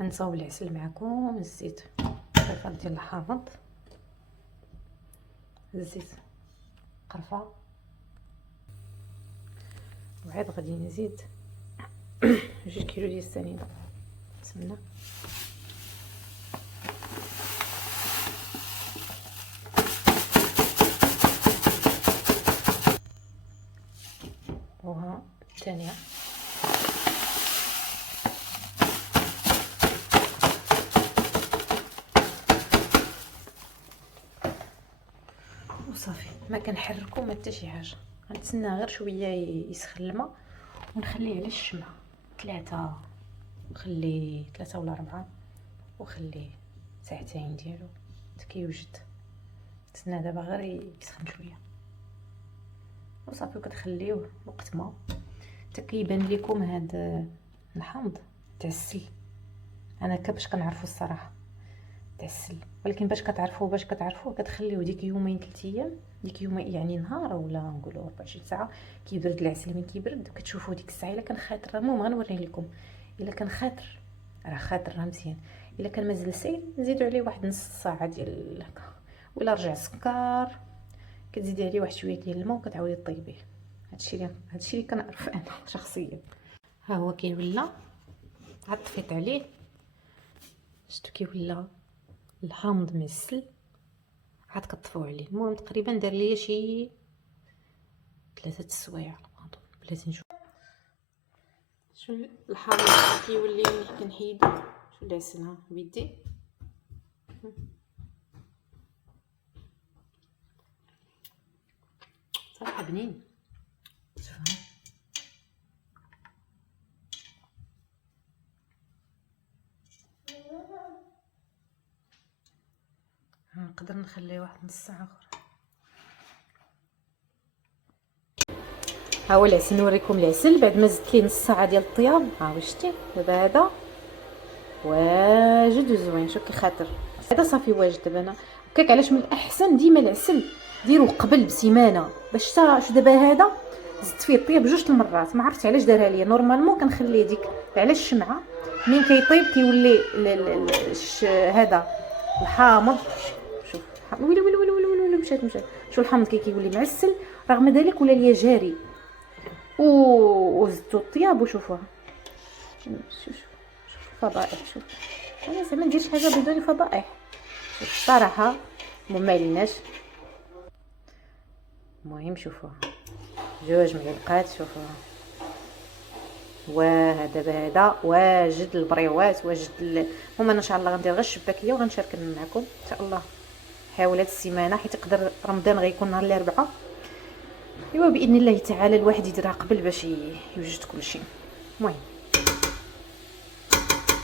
غنصاوب العسل معكم، الزيت قرفه ديال الحامض، الزيت قرفه، وعاد غادي نزيد 2 كيلو ديال السنيده. بسم الله. وها الثانيه وصافي. ما كنحركو ما حتى شي حاجه، غنتسنى غير شويه يسخن الماء ونخليه على الشمعه 3، خليه 3 ولا 4، وخليه ساعتين ديالو حتى كيوجد. تسنى دابا غير يسخن شويه وصافي، وكتخليوه وقت ما حتى كيبان لكم هاد الحامض تعسل. انا هكا باش كنعرفو الصراحه تعسل، ولكن باش كتعرفوه كتخليوه ديك يومين 3 ايام، ديك يومين يعني نهار ولا نقولوا 24 ساعه. كيبرد العسل، من كيبرد كتشوفوا ديك الساعه الا كان خاطر. المهم غنوريه لكم الا كان خاطر، راه خاطر راه مزيان. الا كان مازال سايل نزيدوا عليه واحد نص ساعه ديال هكا، ولا رجع سكر كتزيدي عليه واحد شويه ديال الماء وكتعاودي طيبيه. هادشي اللي كنعرف انا شخصيا. ها هو كيولى، عاد طفيت عليه، شفتو كيولى الحامض معسل، عاد كطفوا عليه. المهم تقريبا دار ليا شي 3 السوايع على ما اظن، بلاتي نشوف. شو الحامض كيولي ملي كنحيدو، شو العسل ها بيدي صراحه بنين. شوف نقدر نخليه واحد نص ساعه اخرى. ها هو العسل، نوريكم العسل بعد ما زدت ليه نص ساعه ديال الطياب. ها واش شتي دابا هذا واجد وزوين. شوف كي خاطر هذا صافي واجد. دابا انا هكاك علاش من الاحسن ديما العسل ديرو قبل بسيمانه، باش شو دابا هذا زدت فيه الطياب 2 المرات. ما عرفت علاش دارها ليا. نورمالمون كنخليه ديك على الشمعه، منين كيطيب كيولي هذا الحامض. شوف ويلي ويلي ويلي ويلي ويلي مشات. شوف الحامض كيولي معسل، رغم ذلك ولا ليا جاري. وزدتو الطياب وشوفوها. شوف فضائح. شوف انا زعما نديرش حاجه بدون فضائح. شوف الصراحه ما عليناش. المهم شوفوها 2 معلقات. شوفوها واه دابا هذا واجد البريوات واجد المهم انا ان شاء الله غندير غير الشباكيه وغنشارك معكم ان شاء الله حاول هاد السيمانه، حيت يقدر رمضان غيكون نهار الاربعاء. ايوا باذن الله تعالى الواحد يديرها قبل باش يوجد كلشي. المهم